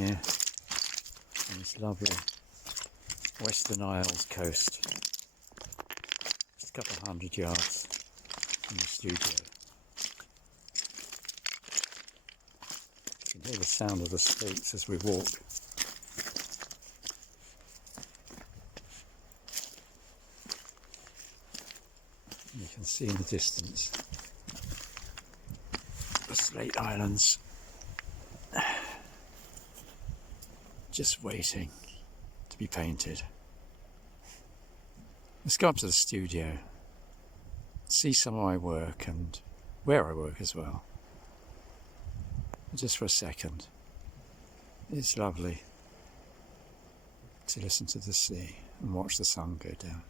here on this lovely Western Isles coast. Just a couple of 100 yards from the studio. You can hear the sound of the streets as we walk. You can see in the distance the Slate Islands, just waiting to be painted. Let's go up to the studio, see some of my work and where I work as well. Just for a second. It's lovely to listen to the sea and watch the sun go down.